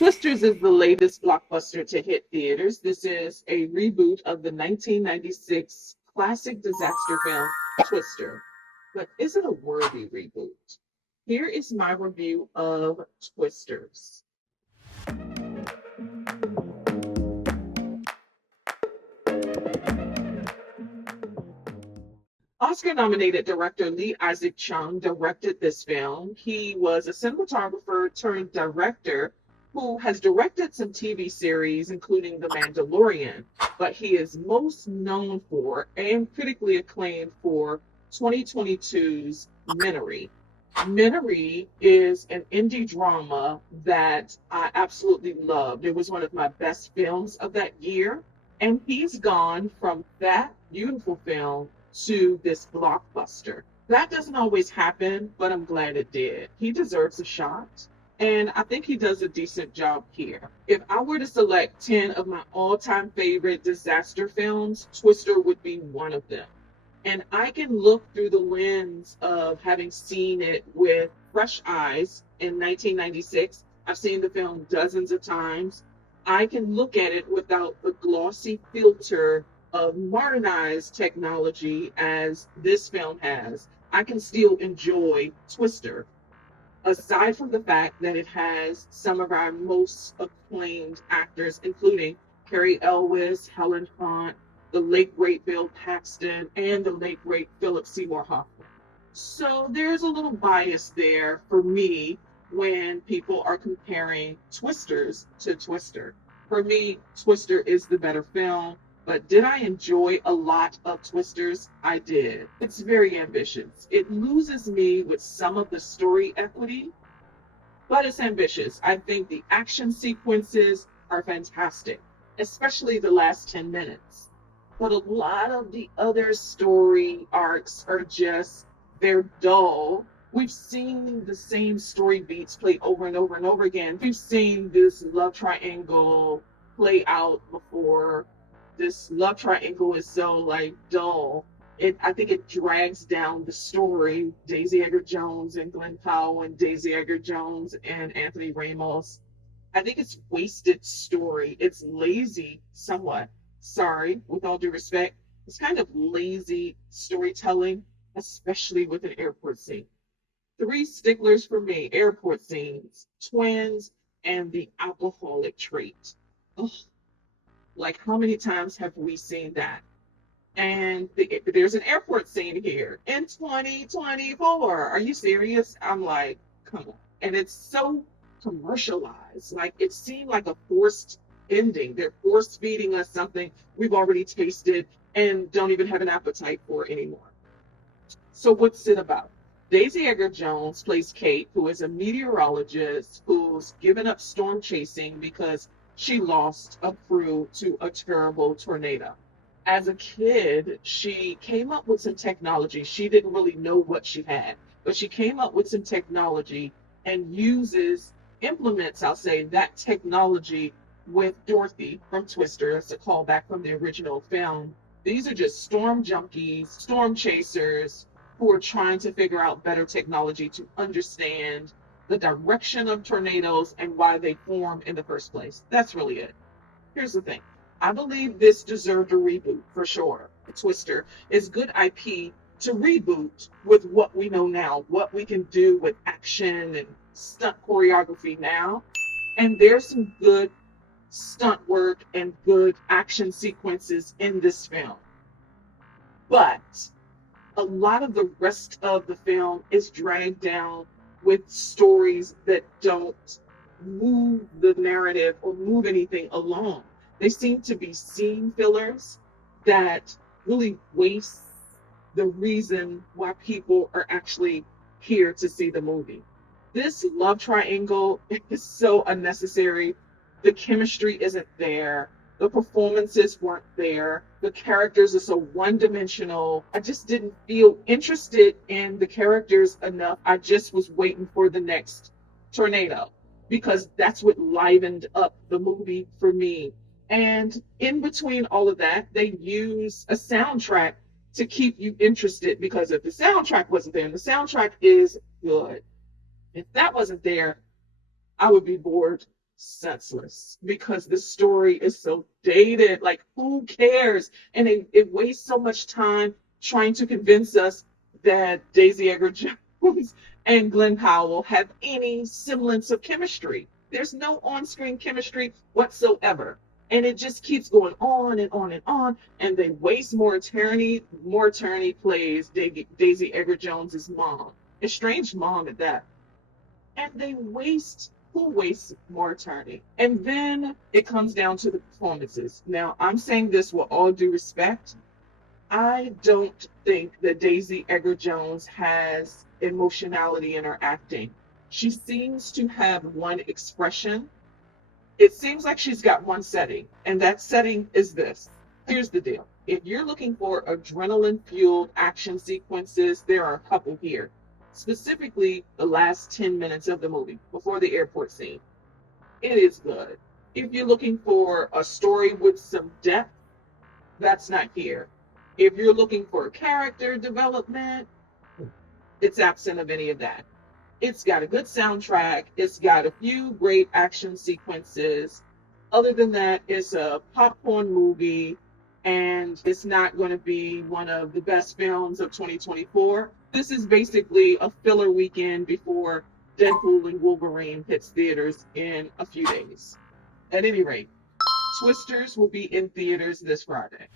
Twisters is the latest blockbuster to hit theaters. This is a reboot of the 1996 classic disaster film Twister. But is it a worthy reboot? Here is my review of Twisters. Oscar nominated director Lee Isaac Chung directed this film. He was a cinematographer turned director who has directed some TV series, including The Mandalorian, but he is most known for and critically acclaimed for 2022's Minari. Minari is an indie drama that I absolutely loved. It was one of my best films of that year. And he's gone from that beautiful film to this blockbuster. That doesn't always happen, but I'm glad it did. He deserves a shot. And I think he does a decent job here. If I were to select 10 of my all time favorite disaster films, Twister would be one of them. And I can look through the lens of having seen it with fresh eyes in 1996. I've seen the film dozens of times. I can look at it without the glossy filter of modernized technology as this film has. I can still enjoy Twister, aside from the fact that it has some of our most acclaimed actors, including Carrie Elwes, Helen Hunt, the late great Bill Paxton, and the late great Philip Seymour Hoffman. So there's a little bias there for me when people are comparing Twisters to Twister. For me, Twister is the better film, but did I enjoy a lot of Twisters? I did. It's very ambitious. It loses me with some of the story equity, but it's ambitious. I think the action sequences are fantastic, especially the last 10 minutes. But a lot of the other story arcs are just, they're dull. We've seen the same story beats play over and over and over again. We've seen this love triangle play out before. This love triangle is so like dull. I think it drags down the story. Daisy Edgar Jones and Glen Powell and Daisy Edgar Jones and Anthony Ramos. I think it's wasted story. It's lazy somewhat. Sorry, with all due respect. It's kind of lazy storytelling, especially with an airport scene. Three sticklers for me: airport scenes, twins, and the alcoholic trait. Ugh, like, how many times have we seen that? And there's an airport scene here in 2024. Are you serious? I'm like, come on. And it's so commercialized. Like, it seemed like a forced ending. They're force feeding us something we've already tasted and don't even have an appetite for anymore. So, what's it about? Daisy Edgar Jones plays Kate, who is a meteorologist who's given up storm chasing because she lost a crew to a terrible tornado. As a kid, she came up with some technology. She didn't really know what she had, but she came up with some technology and implements, I'll say, that technology with Dorothy from Twister. It's a callback from the original film. These are just storm junkies, storm chasers who are trying to figure out better technology to understand the direction of tornadoes and why they form in the first place. That's really it. Here's the thing. I believe this deserved a reboot for sure. Twister is good IP to reboot with what we know now, what we can do with action and stunt choreography now. And there's some good stunt work and good action sequences in this film. But a lot of the rest of the film is dragged down with stories that don't move the narrative or move anything along. They seem to be scene fillers that really waste the reason why people are actually here to see the movie. This love triangle is so unnecessary. The chemistry isn't there. The performances weren't there. The characters are so one dimensional. I just didn't feel interested in the characters enough. I just was waiting for the next tornado because that's what livened up the movie for me. And in between all of that, they use a soundtrack to keep you interested, because if the soundtrack wasn't there, and the soundtrack is good, if that wasn't there, I would be bored senseless because the story is so dated. Like, who cares? And it wastes so much time trying to convince us that Daisy Edgar Jones and Glen Powell have any semblance of chemistry. There's no on screen chemistry whatsoever. And it just keeps going on and on and on. And they waste more attorney. More attorney plays Daisy Edgar Jones's mom, estranged mom at that. And they waste, who wastes more attorney? And then it comes down to the performances. Now, I'm saying this with all due respect. I don't think that Daisy Edgar Jones has emotionality in her acting. She seems to have one expression. It seems like she's got one setting, and that setting is this. Here's the deal. If you're looking for adrenaline fueled action sequences, there are a couple here. Specifically, the last 10 minutes of the movie before the airport scene. It is good. If you're looking for a story with some depth, that's not here. If you're looking for character development, it's absent of any of that. It's got a good soundtrack. It's got a few great action sequences. Other than that, it's a popcorn movie, and it's not going to be one of the best films of 2024. This is basically a filler weekend before Deadpool and Wolverine hits theaters in a few days. At any rate, Twisters will be in theaters this Friday.